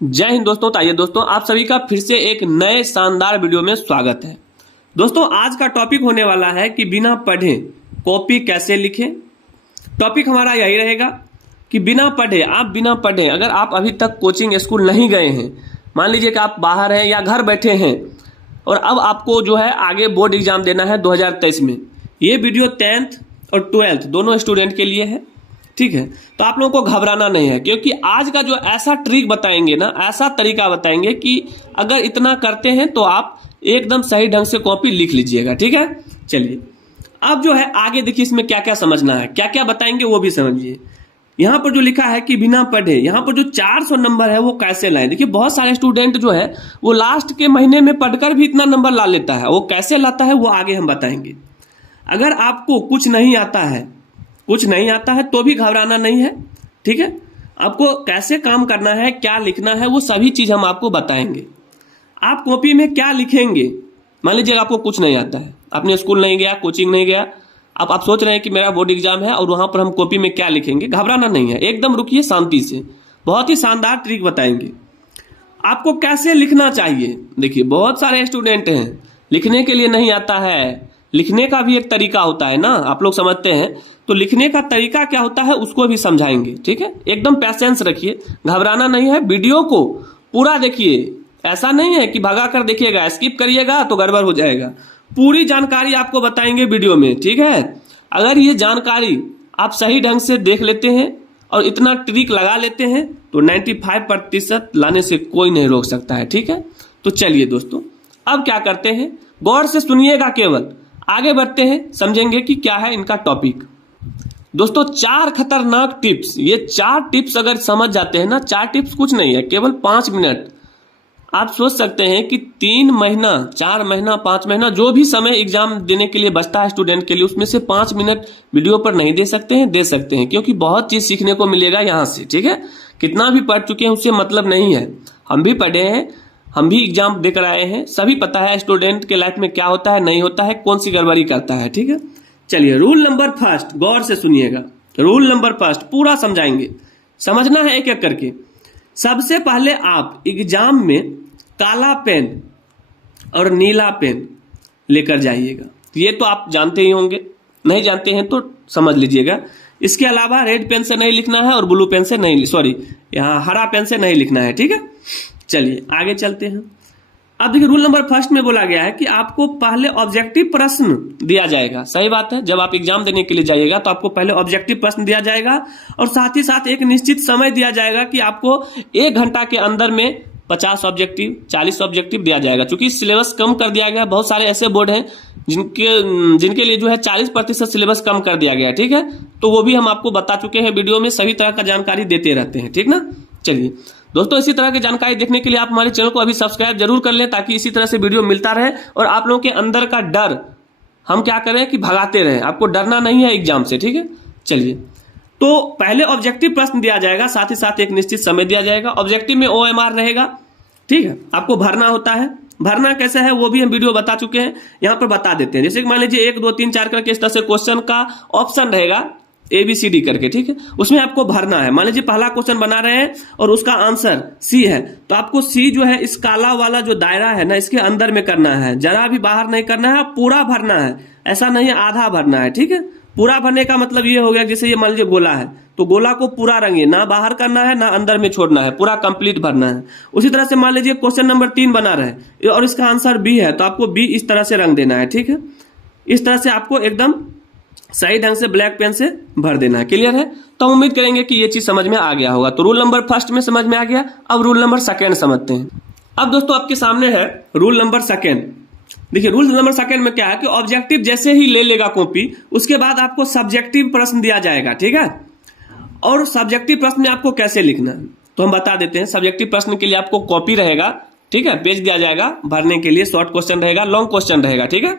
जय हिंद दोस्तों। तो आइए दोस्तों, आप सभी का फिर से एक नए शानदार वीडियो में स्वागत है। दोस्तों आज का टॉपिक होने वाला है कि बिना पढ़े कॉपी कैसे लिखें। टॉपिक हमारा यही रहेगा कि बिना पढ़े अगर आप अभी तक कोचिंग स्कूल नहीं गए हैं, मान लीजिए कि आप बाहर हैं या घर बैठे हैं और अब आपको जो है आगे बोर्ड एग्जाम देना है 2023 में। ये वीडियो 10th और 12th दोनों स्टूडेंट के लिए है, ठीक है। तो आप लोगों को घबराना नहीं है, क्योंकि आज का जो ऐसा ट्रिक बताएंगे ना, ऐसा तरीका बताएंगे कि अगर इतना करते हैं तो आप एकदम सही ढंग से कॉपी लिख लीजिएगा, ठीक है। चलिए अब जो है आगे देखिए इसमें क्या क्या समझना है, क्या क्या बताएंगे वो भी समझिए। यहाँ पर जो लिखा है कि बिना पढ़े, यहाँ पर जो 400 नंबर है वो कैसे लाएं। देखिए बहुत सारे स्टूडेंट जो है वो लास्ट के महीने में पढ़कर भी इतना नंबर ला लेता है, वो कैसे लाता है वो आगे हम बताएंगे। अगर आपको कुछ नहीं आता है तो भी घबराना नहीं है, ठीक है। आपको कैसे काम करना है, क्या लिखना है, वो सभी चीज हम आपको बताएंगे। आप कॉपी में क्या लिखेंगे, मान लीजिए आपको कुछ नहीं आता है, आपने स्कूल नहीं गया, कोचिंग नहीं गया, आप सोच रहे हैं कि मेरा बोर्ड एग्जाम है और वहां पर हम कॉपी में क्या लिखेंगे। घबराना नहीं है, एकदम रुकिए शांति से, बहुत ही शानदार ट्रिक बताएंगे। आपको कैसे लिखना चाहिए। देखिए बहुत सारे स्टूडेंट हैं लिखने के लिए नहीं आता है, लिखने का भी एक तरीका होता है ना, आप लोग समझते हैं। तो लिखने का तरीका क्या होता है उसको भी समझाएंगे, ठीक है। एकदम पैसेंस रखिए, घबराना नहीं है, वीडियो को पूरा देखिए। ऐसा नहीं है कि भगा कर देखिएगा, स्किप करिएगा तो गड़बड़ हो जाएगा। पूरी जानकारी आपको बताएंगे वीडियो में, ठीक है। अगर ये जानकारी आप सही ढंग से देख लेते हैं और इतना ट्रिक लगा लेते हैं तो 95% लाने से कोई नहीं रोक सकता है, ठीक है। तो चलिए दोस्तों अब क्या करते हैं, गौर से सुनिएगा, केवल आगे बढ़ते हैं, समझेंगे कि क्या है इनका टॉपिक। दोस्तों 4 खतरनाक टिप्स, ये 4 टिप्स अगर समझ जाते हैं ना, 4 टिप्स कुछ नहीं है, केवल 5 मिनट। आप सोच सकते हैं कि 3 महीना, 4 महीना, 5 महीना जो भी समय एग्जाम देने के लिए बचता है स्टूडेंट के लिए, उसमें से 5 मिनट वीडियो पर नहीं दे सकते हैं, दे सकते हैं, क्योंकि बहुत चीज सीखने को मिलेगा यहाँ से, ठीक है। कितना भी पढ़ चुके हैं उससे मतलब नहीं है, हम भी पढ़े हैं, हम भी एग्जाम देकर आए हैं, सभी पता है स्टूडेंट के लाइफ में क्या होता है, नहीं होता है, कौन सी गड़बड़ी करता है, ठीक है। चलिए रूल नंबर फर्स्ट, गौर से सुनिएगा। रूल नंबर फर्स्ट पूरा समझाएंगे, समझना है एक एक करके। सबसे पहले आप एग्जाम में काला पेन और नीला पेन लेकर जाइएगा। ये तो आप जानते ही होंगे, नहीं जानते हैं तो समझ लीजिएगा। इसके अलावा रेड पेन से नहीं लिखना है और ब्लू पेन से नहीं, सॉरी यहाँ हरा पेन से नहीं लिखना है, ठीक है। चलिए आगे चलते हैं। अब देखिए रूल नंबर फर्स्ट में बोला गया है कि आपको पहले ऑब्जेक्टिव प्रश्न दिया जाएगा। सही बात है, जब आप एग्जाम देने के लिए जाइएगा तो आपको पहले ऑब्जेक्टिव प्रश्न दिया जाएगा और साथ ही साथ एक निश्चित समय दिया जाएगा कि आपको 1 घंटा के अंदर में 50 ऑब्जेक्टिव, 40 ऑब्जेक्टिव दिया जाएगा। क्योंकि सिलेबस कम कर दिया गया, बहुत सारे ऐसे बोर्ड हैं जिनके लिए जो है 40% सिलेबस कम कर दिया गया, ठीक है। तो वो भी हम आपको बता चुके हैं वीडियो में, सभी तरह का जानकारी देते रहते हैं, ठीक ना। चलिए दोस्तों इसी तरह की जानकारी देखने के लिए आप हमारे चैनल को अभी सब्सक्राइब जरूर कर लें, ताकि इसी तरह से वीडियो मिलता रहे और आप लोगों के अंदर का डर हम क्या करें कि भगाते रहें। आपको डरना नहीं है एग्जाम से, ठीक है। चलिए तो पहले ऑब्जेक्टिव प्रश्न दिया जाएगा, साथ ही साथ एक निश्चित समय दिया जाएगा। ऑब्जेक्टिव में OMR रहेगा, ठीक है। आपको भरना होता है, भरना कैसे है वो भी हम वीडियो बता चुके हैं, यहाँ पर बता देते हैं। जैसे कि मान लीजिए 1 2 3 4 करके इस तरह से क्वेश्चन का ऑप्शन रहेगा ABCD करके, ठीक है। उसमें आपको भरना है। मान लीजिए पहला क्वेश्चन बना रहे हैं और उसका आंसर C है, तो आपको C जो है इस काला वाला जो दायरा है ना, इसके अंदर में करना है, जरा भी बाहर नहीं करना है, पूरा भरना है। ऐसा नहीं है आधा भरना है, ठीक है। पूरा भरने का मतलब ये हो गया, जैसे ये मान लीजिए गोला है तो गोला को पूरा रंगिए, ना बाहर करना है ना अंदर में छोड़ना है, पूरा कंप्लीट भरना है। उसी तरह से मान लीजिए क्वेश्चन नंबर 3 बना रहे और इसका आंसर B है, तो आपको B इस तरह से रंग देना है, ठीक है। इस तरह से आपको एकदम सही ढंग से ब्लैक पेन से भर देना है। क्लियर है, तो हम उम्मीद करेंगे कि ये चीज समझ में आ गया होगा। तो रूल नंबर फर्स्ट में समझ में आ गया, अब रूल नंबर सेकंड समझते हैं। अब दोस्तों आपके सामने है रूल नंबर सेकंड। देखिए रूल नंबर सेकंड में क्या है कि ऑब्जेक्टिव जैसे ही ले लेगा कॉपी, उसके बाद आपको सब्जेक्टिव प्रश्न दिया जाएगा, ठीक है। और सब्जेक्टिव प्रश्न में आपको कैसे लिखना है तो हम बता देते हैं। सब्जेक्टिव प्रश्न के लिए आपको कॉपी रहेगा, ठीक है, पेज दिया जाएगा भरने के लिए, शॉर्ट क्वेश्चन रहेगा, लॉन्ग क्वेश्चन रहेगा, ठीक है।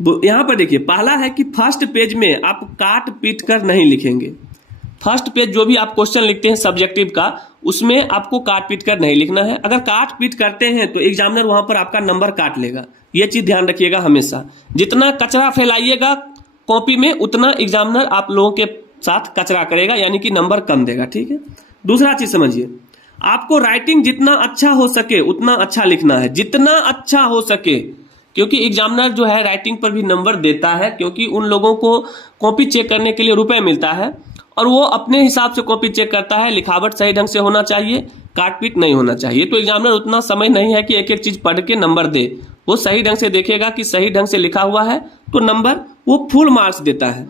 यहां पर देखिए पहला है कि फर्स्ट पेज में आप काट पीट कर नहीं लिखेंगे। फर्स्ट पेज जो भी आप क्वेश्चन लिखते हैं सब्जेक्टिव का, उसमें आपको काट पीट कर नहीं लिखना है। अगर काट पीट करते हैं तो एग्जामिनर वहां पर आपका नंबर काट लेगा, ये चीज ध्यान रखिएगा हमेशा। जितना कचरा फैलाइएगा कॉपी में, उतना एग्जामिनर आप लोगों के साथ कचरा करेगा, यानी कि नंबर कम देगा, ठीक है। दूसरा चीज समझिए, आपको राइटिंग जितना अच्छा हो सके उतना अच्छा लिखना है, जितना अच्छा हो सके, क्योंकि एग्जामिनर जो है राइटिंग पर भी नंबर देता है, क्योंकि उन लोगों को कॉपी चेक करने के लिए रुपए मिलता है और वो अपने हिसाब से कॉपी चेक करता है। लिखावट सही ढंग से होना चाहिए, काटपीट नहीं होना चाहिए। तो एग्जामिनर उतना समय नहीं है कि एक एक चीज पढ़ के नंबर दे, वो सही ढंग से देखेगा कि सही ढंग से लिखा हुआ है तो नंबर वो फुल मार्क्स देता है।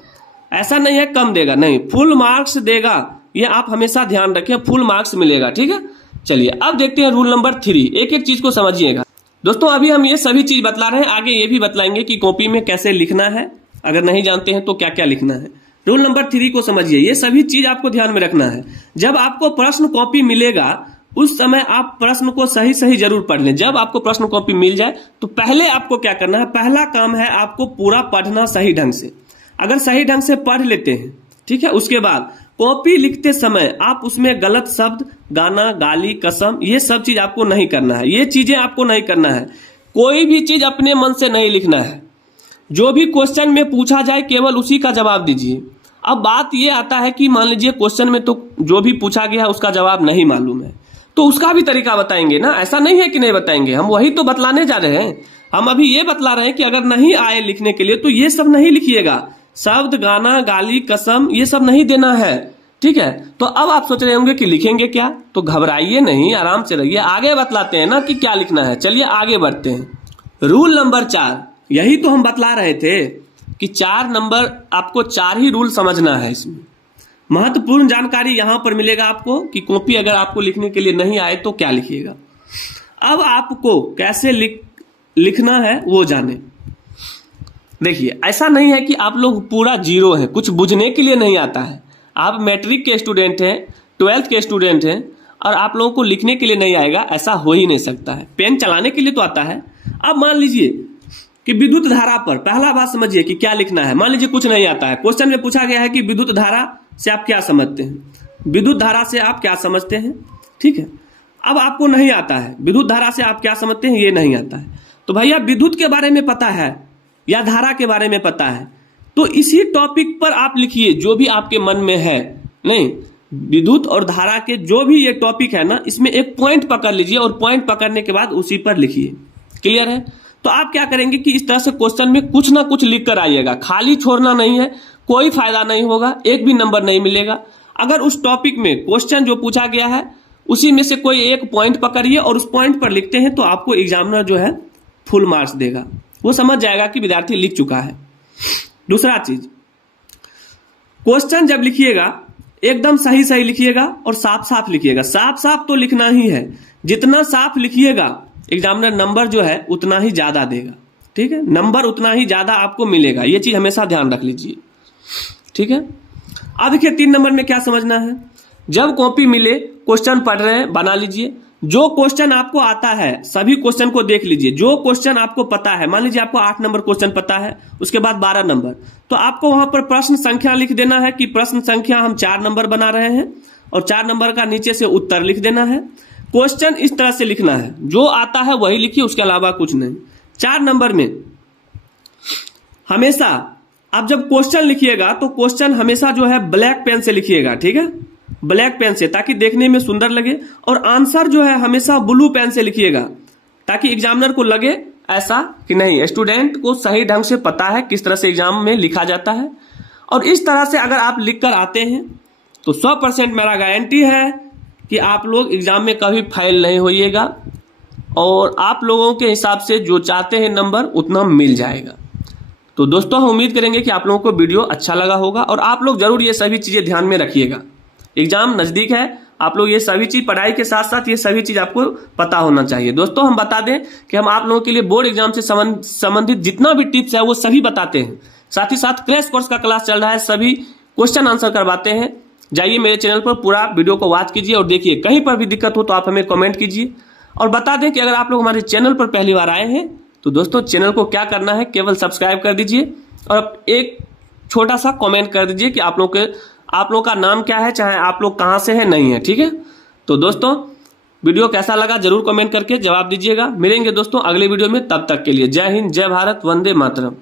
ऐसा नहीं है कम देगा, नहीं, फुल मार्क्स देगा, ये आप हमेशा ध्यान रखें, फुल मार्क्स मिलेगा। ठीक है, चलिए अब देखते हैं रूल नंबर 3। एक एक चीज को समझिएगा दोस्तों। अभी हम ये सभी चीज बतला रहे हैं, आगे ये भी बतलाएंगे कि कॉपी में कैसे लिखना है, अगर नहीं जानते हैं तो क्या क्या लिखना है। रूल नंबर 3 को समझिए, ये सभी चीज आपको ध्यान में रखना है। जब आपको प्रश्न कॉपी मिलेगा उस समय आप प्रश्न को सही सही जरूर पढ़ लें। जब आपको प्रश्न कॉपी मिल जाए तो पहले आपको क्या करना है, पहला काम है आपको पूरा पढ़ना सही ढंग से। अगर सही ढंग से पढ़ लेते हैं, ठीक है, उसके बाद कॉपी लिखते समय आप उसमें गलत शब्द, गाना, गाली, कसम, ये सब चीज आपको नहीं करना है। ये चीजें आपको नहीं करना है। कोई भी चीज अपने मन से नहीं लिखना है। जो भी क्वेश्चन में पूछा जाए केवल उसी का जवाब दीजिए। अब बात ये आता है कि मान लीजिए क्वेश्चन में तो जो भी पूछा गया है उसका जवाब नहीं मालूम है, तो उसका भी तरीका बताएंगे ना, ऐसा नहीं है कि नहीं बताएंगे, हम वही तो बतलाने जा रहे हैं। हम अभी ये बतला रहे हैं कि अगर नहीं आए लिखने के लिए तो ये सब नहीं लिखिएगा। शब्द, गाना, गाली, कसम, ये सब नहीं देना है। ठीक है, तो अब आप सोच रहे होंगे कि लिखेंगे क्या, तो घबराइए नहीं, आराम से रहिए, आगे बतलाते हैं ना कि क्या लिखना है। चलिए आगे बढ़ते हैं। रूल नंबर 4, यही तो हम बतला रहे थे कि 4 नंबर, आपको 4 ही रूल समझना है। इसमें महत्वपूर्ण जानकारी यहां पर मिलेगा आपको कि कॉपी अगर आपको लिखने के लिए नहीं आए तो क्या लिखिएगा। अब आपको कैसे लिखना है वो जाने। देखिए, ऐसा नहीं है कि आप लोग पूरा जीरो हैं, कुछ बुझने के लिए नहीं आता है। आप मैट्रिक के स्टूडेंट हैं, 12th के स्टूडेंट हैं और आप लोगों को लिखने के लिए नहीं आएगा, ऐसा हो ही नहीं सकता है। पेन चलाने के लिए तो आता है। अब मान लीजिए कि विद्युत धारा पर पहला बात समझिए कि क्या लिखना है। मान लीजिए कुछ नहीं आता है, क्वेश्चन में पूछा गया है कि विद्युत धारा से आप क्या समझते हैं, विद्युत धारा से आप क्या समझते हैं। ठीक है, अब आपको नहीं आता है, विद्युत धारा से आप क्या समझते हैं ये नहीं आता है, तो भैया विद्युत के बारे में पता है या धारा के बारे में पता है, तो इसी टॉपिक पर आप लिखिए जो भी आपके मन में है। नहीं, विद्युत और धारा के जो भी ये टॉपिक है ना, इसमें एक पॉइंट पकड़ लीजिए और पॉइंट पकड़ने के बाद उसी पर लिखिए। क्लियर है? तो आप क्या करेंगे कि इस तरह से क्वेश्चन में कुछ ना कुछ लिख कर आइएगा, खाली छोड़ना नहीं है, कोई फायदा नहीं होगा, एक भी नंबर नहीं मिलेगा। अगर उस टॉपिक में क्वेश्चन जो पूछा गया है उसी में से कोई एक पॉइंट पकड़िए और उस पॉइंट पर लिखते हैं तो आपको एग्जामिनर जो है फुल मार्क्स देगा, वो समझ जाएगा कि विद्यार्थी लिख चुका है। दूसरा चीज, क्वेश्चन जब लिखिएगा एकदम सही सही लिखिएगा और साफ साफ लिखिएगा। साफ साफ तो लिखना ही है, जितना साफ लिखिएगा एग्जामिनर नंबर जो है उतना ही ज्यादा देगा। ठीक है, नंबर उतना ही ज्यादा आपको मिलेगा, ये चीज हमेशा ध्यान रख लीजिए। ठीक है, अब देखिए 3 नंबर में क्या समझना है। जब कॉपी मिले, क्वेश्चन पढ़ रहे हैं, बना लीजिए। जो क्वेश्चन आपको आता है सभी क्वेश्चन को देख लीजिए। जो क्वेश्चन आपको पता है, मान लीजिए आपको 8 नंबर क्वेश्चन पता है, उसके बाद 12 नंबर, तो आपको वहां पर प्रश्न संख्या लिख देना है कि प्रश्न संख्या हम 4 नंबर बना रहे हैं और 4 नंबर का नीचे से उत्तर लिख देना है। क्वेश्चन इस तरह से लिखना है, जो आता है वही लिखिए, उसके अलावा कुछ नहीं। 4 नंबर में हमेशा आप जब क्वेश्चन लिखिएगा तो क्वेश्चन हमेशा जो है ब्लैक पेन से लिखिएगा। ठीक है, ब्लैक पेन से, ताकि देखने में सुंदर लगे। और आंसर जो है हमेशा ब्लू पेन से लिखिएगा, ताकि एग्जामिनर को लगे ऐसा कि नहीं, स्टूडेंट को सही ढंग से पता है किस तरह से एग्जाम में लिखा जाता है। और इस तरह से अगर आप लिख कर आते हैं तो 100% मेरा गारंटी है कि आप लोग एग्जाम में कभी फेल नहीं होइएगा और आप लोगों के हिसाब से जो चाहते हैं नंबर उतना मिल जाएगा। तो दोस्तों, हम उम्मीद करेंगे कि आप लोगों को वीडियो अच्छा लगा होगा और आप लोग जरूर ये सभी चीजें ध्यान में रखिएगा। एग्जाम नजदीक है, आप लोग ये सभी चीज, पढ़ाई के साथ साथ ये सभी चीज आपको पता होना चाहिए। दोस्तों, हम बता दें कि हम आप लोगों के लिए बोर्ड एग्जाम से संबंधित जितना भी टिप्स है वो सभी बताते हैं। साथ ही साथ क्रैश कोर्स का क्लास चल रहा है, सभी क्वेश्चन आंसर करवाते हैं। जाइए मेरे चैनल पर, पूरा वीडियो को वॉच कीजिए और देखिए। कहीं पर भी दिक्कत हो तो आप हमें कमेंट कीजिए। और बता दें कि अगर आप लोग हमारे चैनल पर पहली बार आए हैं तो दोस्तों चैनल को क्या करना है, केवल सब्सक्राइब कर दीजिए और एक छोटा सा कमेंट कर दीजिए कि आप लोग का नाम क्या है, चाहे आप लोग कहां से हैं, नहीं है। ठीक है, तो दोस्तों वीडियो कैसा लगा जरूर कमेंट करके जवाब दीजिएगा। मिलेंगे दोस्तों अगले वीडियो में, तब तक के लिए जय हिंद, जय भारत, वंदे मातरम।